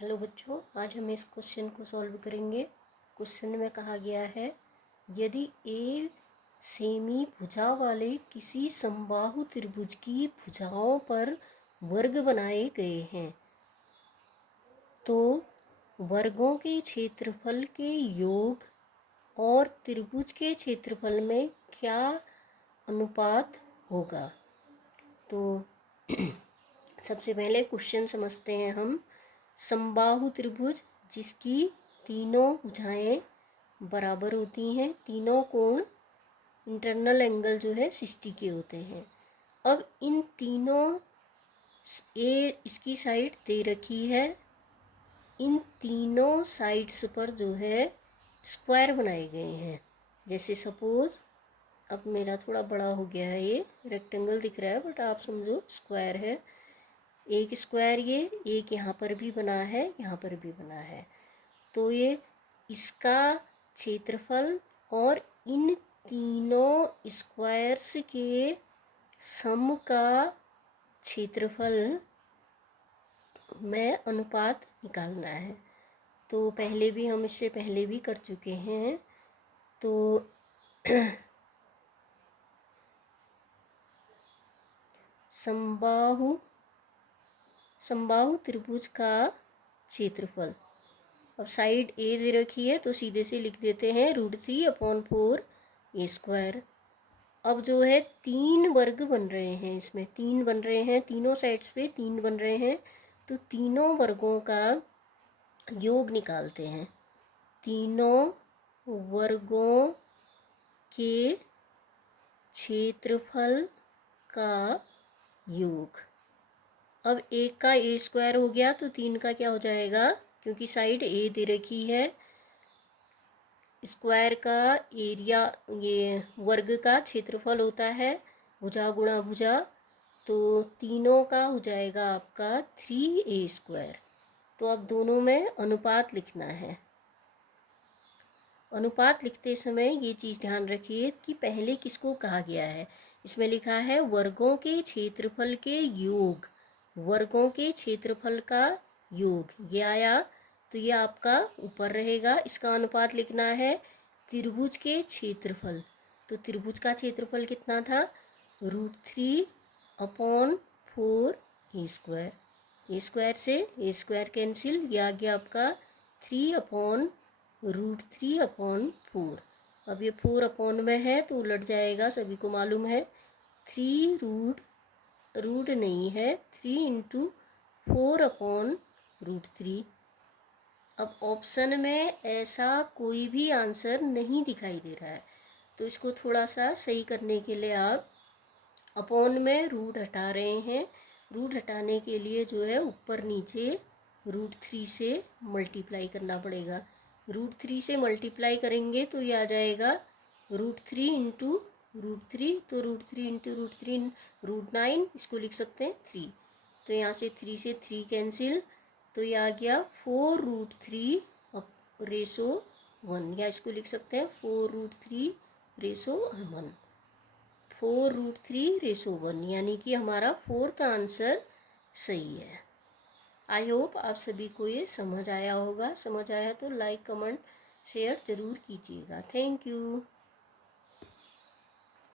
Hello बच्चों, आज हम इस क्वेश्चन को सॉल्व करेंगे। क्वेश्चन में कहा गया है, यदि ए सेमी भुजा वाले किसी समबाहु त्रिभुज की भुजाओं पर वर्ग बनाए गए हैं तो वर्गों के क्षेत्रफल के योग और त्रिभुज के क्षेत्रफल में क्या अनुपात होगा। तो सबसे पहले क्वेश्चन समझते हैं हम। समबाहु त्रिभुज जिसकी तीनों भुजाएं बराबर होती हैं, तीनों कोण इंटरनल एंगल जो है 60 के होते हैं। अब इन तीनों इसकी साइड दे रखी है, इन तीनों साइड्स पर जो है स्क्वायर बनाए गए हैं। जैसे सपोज अब मेरा थोड़ा बड़ा हो गया है, ये रेक्टेंगल दिख रहा है बट आप समझो स्क्वायर है। एक स्क्वायर ये एक यहाँ पर भी बना है, यहाँ पर भी बना है। तो ये इसका क्षेत्रफल और इन तीनों स्क्वायर्स के सम का क्षेत्रफल में अनुपात निकालना है। तो पहले भी हम इससे पहले भी कर चुके हैं। तो समबाहु त्रिभुज का क्षेत्रफल, अब साइड ए दे रखी है तो सीधे से लिख देते हैं √3/4 ए स्क्वायर। अब जो है तीन वर्ग बन रहे हैं, इसमें तीन बन रहे हैं, तीनों साइड्स पे तीन बन रहे हैं। तो तीनों वर्गों का योग निकालते हैं, तीनों वर्गों के क्षेत्रफल का योग। अब एक का ए स्क्वायर हो गया तो तीन का क्या हो जाएगा, क्योंकि साइड ए दे रखी है, स्क्वायर का एरिया ये वर्ग का क्षेत्रफल होता है भुजा गुणा भुजा। तो तीनों का हो जाएगा आपका 3a स्क्वायर। तो अब दोनों में अनुपात लिखना है। अनुपात लिखते समय ये चीज़ ध्यान रखिए कि पहले किसको कहा गया है। इसमें लिखा है वर्गों के क्षेत्रफल के योग, वर्गों के क्षेत्रफल का योग, ये आया तो ये आपका ऊपर रहेगा। इसका अनुपात लिखना है त्रिभुज के क्षेत्रफल। तो त्रिभुज का क्षेत्रफल कितना था, √3/4 ए स्क्वायर। ए स्क्वायर से ए स्क्वायर कैंसिल, ये आ गया आपका 3/√3/4। अब ये 4 अपॉन में है तो उलट जाएगा, सभी को मालूम है। 3 रूट नहीं है, 3 × 4/√3। अब ऑप्शन में ऐसा कोई भी आंसर नहीं दिखाई दे रहा है, तो इसको थोड़ा सा सही करने के लिए आप अपॉन में रूट हटा रहे हैं। रूट हटाने के लिए जो है ऊपर नीचे √3 से मल्टीप्लाई करना पड़ेगा। √3 से मल्टीप्लाई करेंगे तो ये आ जाएगा √3 × √3, तो √3 × √3 √9, इसको लिख सकते हैं 3। तो यहाँ से 3 से 3 कैंसिल, तो ये आ गया 4√3/1, या इसको लिख सकते हैं 4√3/1, 4√3/1, यानी कि हमारा फोर्थ आंसर सही है। आई होप आप सभी को ये समझ आया होगा। समझ आया तो लाइक कमेंट शेयर ज़रूर कीजिएगा। Thank you.